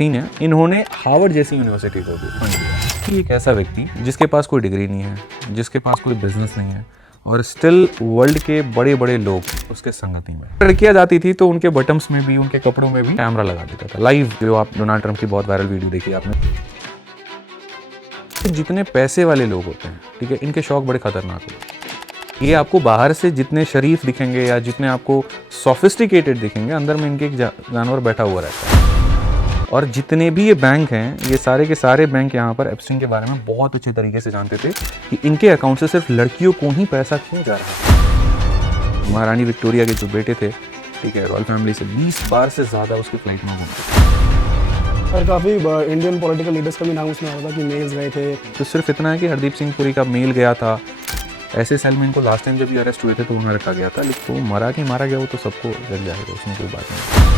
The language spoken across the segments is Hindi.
एप्स्टीन है, इन्होंने हार्वर्ड जैसी यूनिवर्सिटी को भी फंड दिया कि एक ऐसा व्यक्ति जिसके पास कोई डिग्री नहीं है, जिसके पास कोई बिजनेस नहीं है और स्टिल वर्ल्ड के बड़े बड़े लोग उसके संगति में। लड़कियां जाती थी तो उनके बटन्स में भी, उनके कपड़ों में भी कैमरा लगा देता था लाइव। जो आप डोनाल्ड ट्रंप की बहुत वायरल वीडियो देखी आपने। जितने पैसे वाले लोग होते हैं, ठीक है, इनके शौक बड़े खतरनाक होते हैं। ये आपको बाहर से जितने शरीफ दिखेंगे या जितने आपको सोफिस्टिकेटेड दिखेंगे, अंदर में इनके एक जानवर बैठा हुआ रहता है। और जितने भी ये बैंक हैं, ये सारे के सारे बैंक यहाँ पर एप्स्टीन के बारे में बहुत अच्छे तरीके से जानते थे कि इनके अकाउंट से सिर्फ लड़कियों को ही पैसा क्यों जा रहा है। महारानी विक्टोरिया के जो बेटे थे, ठीक है, रॉयल फैमिली से 20 बार से ज़्यादा उसकी फ्लाइट में घूमते थे। और काफ़ी इंडियन पॉलिटिकल लीडर्स का भी नाम उसमें आ रहा था कि मेल्स गए थे। तो सिर्फ इतना है कि हरदीप सिंह पुरी का मेल गया था। ऐसे सैलमैन को लास्ट टाइम जब ये अरेस्ट हुए थे तो वहाँ रखा गया था, लेकिन वो मरा कि मारा गया वो तो सबको लग जाएगा, उसमें कोई बात नहीं।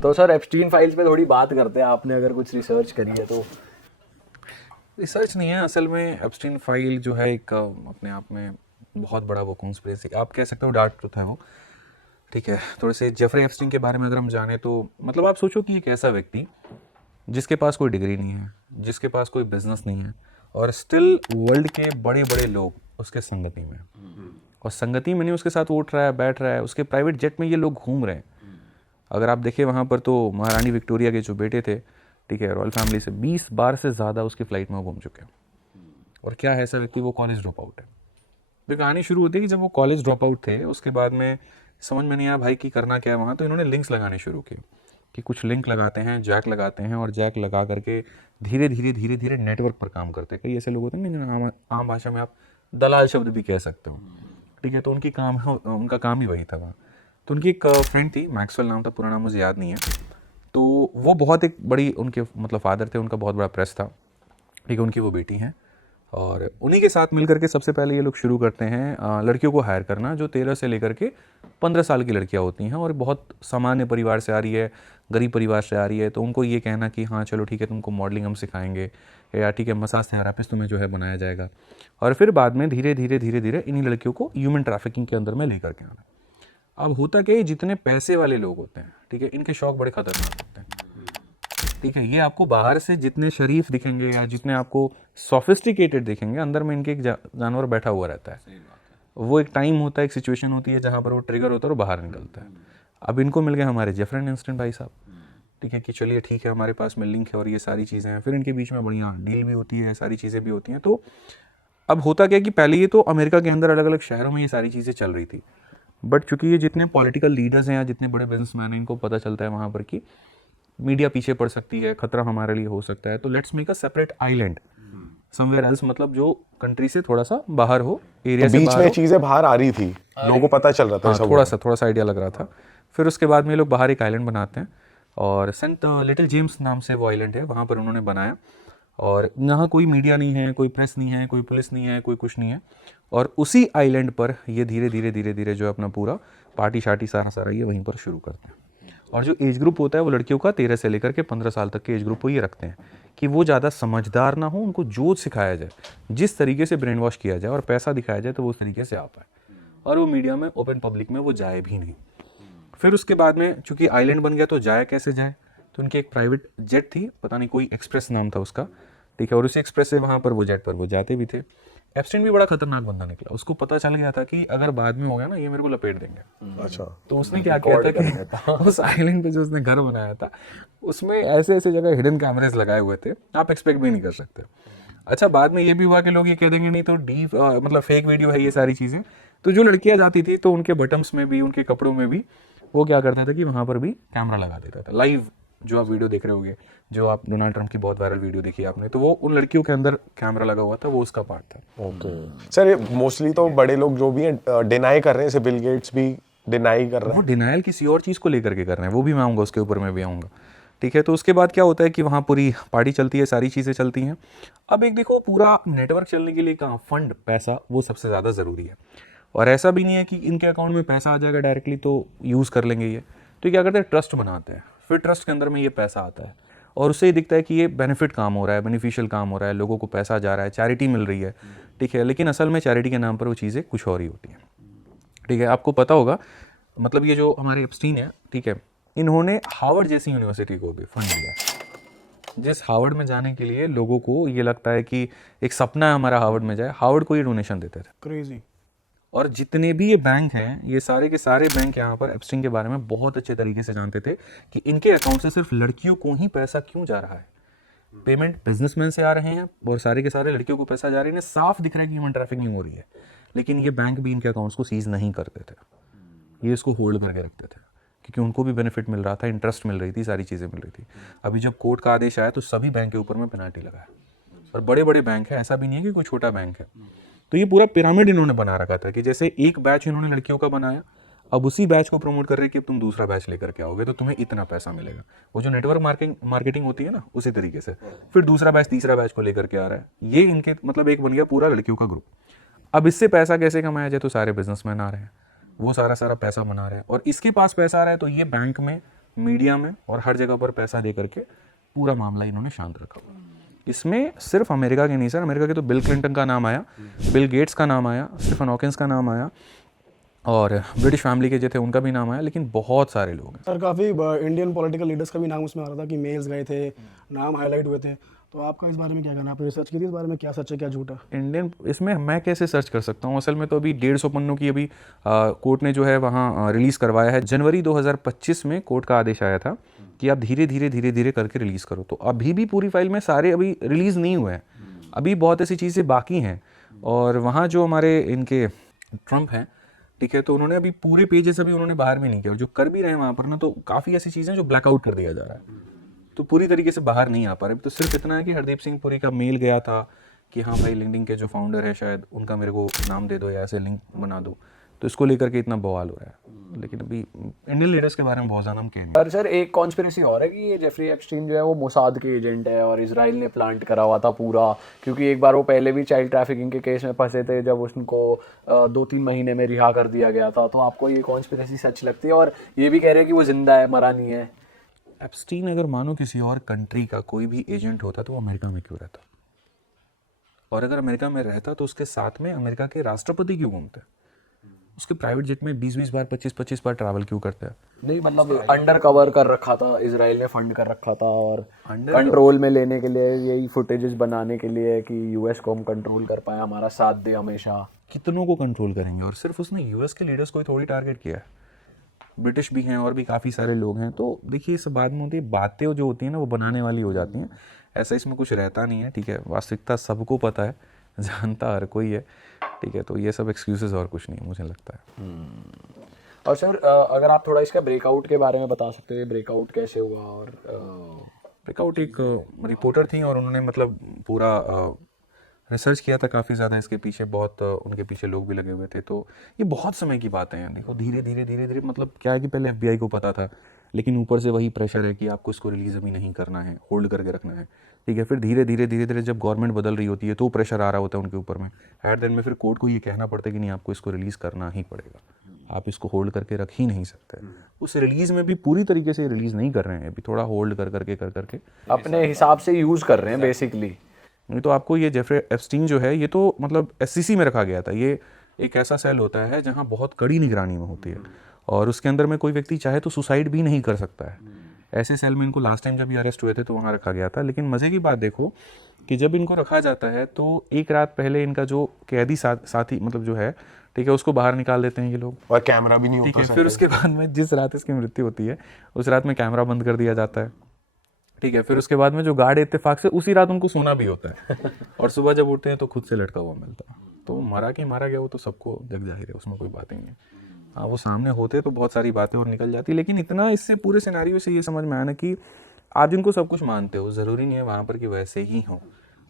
तो सर एप्स्टीन फाइल्स पे थोड़ी बात करते हैं, आपने अगर कुछ रिसर्च करी है तो। रिसर्च नहीं है असल में। एप्स्टीन फाइल जो है एक अपने आप में बहुत बड़ा वो कॉन्स्पिरेसी आप कह सकते हो, डार्क ट्रुथ है वो, ठीक है। थोड़े से जेफरी एप्स्टीन के बारे में अगर हम जाने तो मतलब आप सोचो कि एक ऐसा व्यक्ति जिसके पास कोई डिग्री नहीं है, जिसके पास कोई बिजनेस नहीं है और स्टिल वर्ल्ड के बड़े बड़े लोग उसके संगति में, और संगति में नहीं, उसके साथ उठ रहा है, बैठ रहा है, उसके प्राइवेट जेट में ये लोग घूम रहे हैं। अगर आप देखें वहाँ पर तो महारानी विक्टोरिया के जो बेटे थे, ठीक है, रॉयल फैमिली से 20 बार से ज़्यादा उसकी फ़्लाइट में घूम चुके हैं। और क्या है ऐसा व्यक्ति, वो कॉलेज ड्रॉप आउट है। तो कहानी शुरू होती है कि जब वो कॉलेज ड्रॉप आउट थे, उसके बाद में समझ में नहीं आया भाई कि करना क्या है वहाँ, तो इन्होंने लिंक्स लगाने शुरू किए कि कुछ लिंक लगाते हैं, जैक लगाते हैं, और जैक लगा करके धीरे धीरे नेटवर्क पर काम करते हैं। कई ऐसे लोग होते हैं ना, आम भाषा में आप दलाल शब्द भी कह सकते हो, ठीक है। तो उनका काम ही वही था वहाँ। तो उनकी एक फ्रेंड थी, मैक्सवेल नाम था, पूरा नाम मुझे याद नहीं है। तो वो बहुत एक बड़ी, उनके मतलब फादर थे, उनका बहुत बड़ा प्रेस था, ठीक है। उनकी वो बेटी हैं और उन्हीं के साथ मिलकर के सबसे पहले ये लोग शुरू करते हैं लड़कियों को हायर करना, जो 13 से लेकर के 15 साल की लड़कियां होती हैं और बहुत सामान्य परिवार से आ रही है, गरीब परिवार से आ रही है। तो उनको ये कहना कि हाँ चलो ठीक है, तुमको मॉडलिंग हम सिखाएंगे, या ठीक है मसाज थेरापिस्ट तुम्हें जो है बनाया जाएगा। और फिर बाद में धीरे धीरे इन्हीं लड़कियों को ह्यूमन ट्रैफिकिंग के अंदर में लेकर के आना। अब होता क्या है, जितने पैसे वाले लोग होते हैं, ठीक है, इनके शौक बड़े खतरनाक होते हैं, ठीक है। ये आपको बाहर से जितने शरीफ दिखेंगे या जितने आपको सोफिस्टिकेटेड दिखेंगे, अंदर में इनके एक जानवर बैठा हुआ रहता है। वो एक टाइम होता है, एक सिचुएशन होती है जहाँ पर वो ट्रिगर होता है और बाहर निकलता है। अब इनको मिल गए हमारे जेफरी एप्स्टीन भाई साहब, ठीक है, कि चलिए ठीक है हमारे पास में लिंक है और ये सारी चीज़ें हैं। फिर इनके बीच में बढ़िया डील भी होती है, सारी चीज़ें भी होती हैं। तो अब होता क्या कि पहले ये तो अमेरिका के अंदर अलग अलग शहरों में ये सारी चीज़ें चल रही थी, बट चूंकि ये जितने पॉलिटिकल लीडर्स हैं या जितने बड़े बिजनेसमैन हैं, इनको पता चलता है वहाँ पर कि मीडिया पीछे पड़ सकती है, खतरा हमारे लिए हो सकता है, तो let's make a separate island somewhere else, मतलब जो कंट्री से थोड़ा सा बाहर हो, एरिया से बीच में चीजें बाहर आ रही थी, लोगों को पता चल रहा था, थोड़ा सा आइडिया लग रहा था। फिर उसके बाद में ये लोग बाहर एक आइलैंड बनाते हैं और सेंट लिटिल जेम्स नाम से वो आइलैंड है, वहाँ पर उन्होंने बनाया। और यहाँ कोई मीडिया नहीं है, कोई प्रेस नहीं है, कोई पुलिस नहीं है, कोई कुछ नहीं है। और उसी आइलैंड पर ये धीरे धीरे जो है अपना पूरा पार्टी शार्टी सारा ये वहीं पर शुरू करते हैं। और जो एज ग्रुप होता है वो लड़कियों का 13 से लेकर के 15 साल तक के एज ग्रुप को ये रखते हैं कि वो ज़्यादा समझदार ना हो, उनको जो सिखाया जाए, जिस तरीके से ब्रेन वॉश किया जाए और पैसा दिखाया जाए तो वो उस तरीके से आ पाए, और वो मीडिया में ओपन पब्लिक में वो जाए भी नहीं। फिर उसके बाद में चूंकि आइलैंड बन गया तो जाए कैसे जाए, तो उनकी एक प्राइवेट जेट थी, पता नहीं कोई एक्सप्रेस नाम था उसका, ठीक है, और उसी एक्सप्रेस से वहाँ पर वो जेट पर वो जाते भी थे। एप्स्टीन भी बड़ा खतरनाक बंदा निकला, उसको पता चल गया था कि अगर बाद में हो गया ना ये मेरे को लपेट देंगे। अच्छा, तो उसने क्या किया था कि उस आइलैंड पे जो उसने घर बनाया था उसमें ऐसे जगह हिडन कैमरेज लगाए हुए थे, आप एक्सपेक्ट भी नहीं कर सकते। अच्छा, बाद में ये भी हुआ कि लोग ये कह देंगे नहीं तो डीप मतलब फेक वीडियो है ये सारी चीज़ें। तो जो लड़कियां जाती थी तो उनके बटन्स में भी, उनके कपड़ों में भी वो क्या करता था कि वहाँ पर भी कैमरा लगा देता था लाइव। जो आप वीडियो देख रहे होंगे, जो आप डोनाल्ड ट्रंप की बहुत वायरल वीडियो देखी आपने, तो वो उन लड़कियों के अंदर कैमरा लगा हुआ था, वो उसका पार्ट था। ओके सर, मोस्टली तो बड़े लोग जो भी हैं डिनाई कर रहे हैं, बिल गेट्स भी डिनाई कर रहे हैं। वो डिनाइल किसी और चीज़ को लेकर के कर रहे हैं, वो भी मैं आऊँगा, उसके ऊपर मैं भी आऊँगा, ठीक है। तो उसके बाद क्या होता है कि वहाँ पूरी पार्टी चलती है, सारी चीज़ें चलती हैं। अब एक देखो, पूरा नेटवर्क चलने के लिए कहाँ फंड, पैसा, वो सबसे ज़्यादा ज़रूरी है। और ऐसा भी नहीं है कि इनके अकाउंट में पैसा आ जाएगा डायरेक्टली तो यूज़ कर लेंगे ये। तो क्या करते हैं, ट्रस्ट बनाते हैं, फिर ट्रस्ट के अंदर में ये पैसा आता है और उससे ये दिखता है कि ये बेनिफिट काम हो रहा है, बेनिफिशियल काम हो रहा है, लोगों को पैसा जा रहा है, चैरिटी मिल रही है, ठीक है। लेकिन असल में चैरिटी के नाम पर वो चीज़ें कुछ और ही होती हैं, ठीक है। आपको पता होगा, मतलब ये जो हमारे एप्स्टीन है, ठीक है, इन्होंने हार्वर्ड जैसी यूनिवर्सिटी को भी फंड दिया, जिस हार्वर्ड में जाने के लिए लोगों को ये लगता है कि एक सपना है हमारा हार्वर्ड में जाए, हार्वर्ड को ये डोनेशन देते थे। क्रेजी। और जितने भी ये बैंक हैं, ये सारे के सारे बैंक यहाँ पर एप्स्टीन के बारे में बहुत अच्छे तरीके से जानते थे कि इनके अकाउंट से सिर्फ लड़कियों को ही पैसा क्यों जा रहा है। पेमेंट बिजनेसमैन से आ रहे हैं और सारे के सारे लड़कियों को पैसा जा रही है, साफ दिख रहा है कि ह्यूमन ट्रैफिकिंग हो रही है। लेकिन ये बैंक भी इनके अकाउंट्स को सीज नहीं करते थे, ये इसको होल्ड करके रखते थे क्योंकि उनको भी बेनिफिट मिल रहा था, इंटरेस्ट मिल रही थी, सारी चीज़ें मिल रही थी। अभी जब कोर्ट का आदेश आया तो सभी बैंक के ऊपर में पेनाल्टी लगा है, और बड़े बड़े बैंक है, ऐसा भी नहीं है कि कोई छोटा बैंक है। तो ये पूरा पिरामिड इन्होंने बना रखा था कि जैसे एक बैच इन्होंने लड़कियों का बनाया, अब उसी बैच को प्रमोट कर रहे हैं कि अब तुम दूसरा बैच लेकर के आओगे तो तुम्हें इतना पैसा मिलेगा। वो जो नेटवर्क मार्केटिंग होती है ना, उसी तरीके से फिर दूसरा बैच तीसरा बैच को लेकर के आ रहा है। ये इनके मतलब एक बन गया पूरा लड़कियों का ग्रुप। अब इससे पैसा कैसे कमाया जाए, तो सारे बिजनेसमैन आ रहे हैं, वो सारा पैसा बना रहे हैं, और इसके पास पैसा आ रहा है तो ये बैंक में, मीडिया में और हर जगह पर पैसा दे करके पूरा मामला इन्होंने शांत रखा हुआ। इसमें सिर्फ अमेरिका के नहीं सर, अमेरिका के तो बिल क्लिंटन का नाम आया, बिल गेट्स का नाम आया, स्टीफन हॉकिंस का नाम आया, और ब्रिटिश फैमिली के जो थे उनका भी नाम आया, लेकिन बहुत सारे लोग हैं। सर काफ़ी इंडियन पॉलिटिकल लीडर्स का भी नाम उसमें आ रहा था कि मेल्स गए थे, नाम हाईलाइट हुए थे। तो आपका इस बारे में क्या कहना है? आपने रिसर्च की थी इस बारे में, क्या सच है क्या झूठ है? इंडियन इसमें मैं कैसे सर्च कर सकता हूँ? असल में तो अभी 150 पन्नों की अभी कोर्ट ने जो है वहाँ रिलीज़ करवाया है। जनवरी 2025 में कोर्ट का आदेश आया था कि आप धीरे धीरे करके रिलीज़ करो। तो अभी भी पूरी फाइल में सारे अभी रिलीज़ नहीं हुए हैं, अभी बहुत ऐसी चीज़ें बाकी हैं। और वहाँ जो हमारे इनके ट्रम्प हैं, ठीक है, तो उन्होंने अभी पूरे पेजेस अभी उन्होंने बाहर में नहीं किया, और जो कर भी रहे हैं वहाँ पर ना, तो काफ़ी ऐसी चीज़ें जो ब्लैकआउट कर दिया जा रहा है, तो पूरी तरीके से बाहर नहीं आ पा रहे। तो सिर्फ इतना है कि हरदीप सिंह पुरी का मेल गया था कि हाँ भाई, लिंक्डइन के जो फाउंडर है शायद उनका मेरे को नाम दे दो या ऐसे लिंक बना दो, तो इसको लेकर के इतना बवाल हो रहा है। लेकिन अभी इंडियन लीडर्स के बारे में बहुत ज़्यादा हम कह नहीं। पर सर एक कॉन्स्पिरेसी और है कि ये जेफरी एप्स्टीन जो है वो मोसाद के एजेंट है और इजराइल ने प्लांट करा हुआ था पूरा, क्योंकि एक बार वो पहले भी चाइल्ड ट्रैफिकिंग के केस में फंसे थे जब उनको 2-3 महीने में रिहा कर दिया गया था। तो आपको ये कॉन्स्पिरेसी सच लगती है? और ये भी कह रहे हैं कि वो जिंदा है, मरा नहीं है। एप्स्टीन अगर मानो किसी और कंट्री का कोई भी एजेंट होता तो वो अमेरिका में क्यों रहता? और अगर अमेरिका में रहता तो उसके साथ में अमेरिका के राष्ट्रपति क्यों घूमते? उसके प्राइवेट जेट में 20-20 बार 25-25 बार ट्रैवल क्यों करते हैं? नहीं मतलब अंडर कवर कर रखा था, इजराइल ने फंड कर रखा था, और कंट्रोल में लेने के लिए, यही फुटेजेस बनाने के लिए कि यूएस को हम कंट्रोल कर पाए, हमारा साथ दे हमेशा। कितनों को कंट्रोल करेंगे? और सिर्फ उसने यूएस के लीडर्स को ही थोड़ी टारगेट किया है, ब्रिटिश भी हैं और भी काफ़ी सारे लोग हैं। तो देखिए, इस बाद में होती है बातें जो होती हैं ना, वो बनाने वाली हो जाती हैं, ऐसा इसमें कुछ रहता नहीं है। ठीक है, वास्तविकता सबको पता है, जानता हर कोई है। ठीक है, तो ये सब एक्सक्यूजेस और कुछ नहीं मुझे लगता है। और सर अगर आप थोड़ा इसका ब्रेकआउट के बारे में बता सकते हैं, ब्रेकआउट कैसे हुआ? और ब्रेकआउट एक रिपोर्टर थी और उन्होंने मतलब पूरा रिसर्च किया था काफ़ी ज़्यादा इसके पीछे, बहुत उनके पीछे लोग भी लगे हुए थे। तो ये बहुत समय की बातें हैं। देखो, धीरे धीरे मतलब क्या है कि पहले FBI को पता था, लेकिन ऊपर से वही प्रेशर है कि आपको इसको रिलीज़ अभी नहीं करना है, होल्ड करके रखना है। ठीक है, फिर धीरे धीरे जब गवर्नमेंट बदल रही होती है तो प्रेशर आ रहा होता है उनके ऊपर में। एट द एंड में फिर कोर्ट को ये कहना पड़ता है कि नहीं, आपको इसको रिलीज़ करना ही पड़ेगा, आप इसको होल्ड करके रख ही नहीं सकते। उस रिलीज़ में भी पूरी तरीके से रिलीज़ नहीं कर रहे हैं, अभी थोड़ा होल्ड कर करके अपने हिसाब से यूज़ कर रहे हैं बेसिकली। नहीं तो आपको ये जेफरी एप्स्टीन जो है, ये तो मतलब SCC में रखा गया था। ये एक ऐसा सेल होता है जहाँ बहुत कड़ी निगरानी में होती है, और उसके अंदर में कोई व्यक्ति चाहे तो सुसाइड भी नहीं कर सकता है। ऐसे सेल में इनको लास्ट टाइम जब ये अरेस्ट हुए थे तो वहाँ रखा गया था। लेकिन मज़े की बात देखो कि जब इनको रखा जाता है तो एक रात पहले इनका जो कैदी साथी मतलब जो है, ठीक है, उसको बाहर निकाल देते हैं ये लोग, और कैमरा भी नहीं ठीक होता। है, फिर उसके बाद में जिस रात इसकी मृत्यु होती है उस रात में कैमरा बंद कर दिया जाता है। ठीक है, फिर उसके बाद में जो गार्ड इत्तेफाक से उसी रात उनको सोना भी होता है, और सुबह जब उठते हैं तो खुद से लटका हुआ मिलता है। तो मारा गया वो तो सबको जग जाहिर है, उसमें कोई बात ही नहीं है। हाँ, वो सामने होते तो बहुत सारी बातें और निकल जाती, लेकिन इतना इससे पूरे सिनेरियो से ये समझ में आया ना कि आप जिनको सब कुछ मानते हो, ज़रूरी नहीं है वहाँ पर कि वैसे ही हो,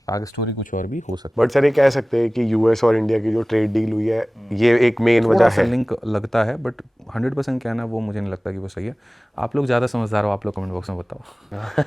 आगे स्टोरी कुछ और भी हो सकता है। बट सर ये कह सकते हैं कि US और इंडिया की जो ट्रेड डील हुई है, ये एक मेन वजह है। लिंक लगता है, बट 100% कहना वो मुझे नहीं लगता कि वो सही है। आप लोग ज़्यादा समझदार हो, आप लोग कमेंट बॉक्स में बताओ।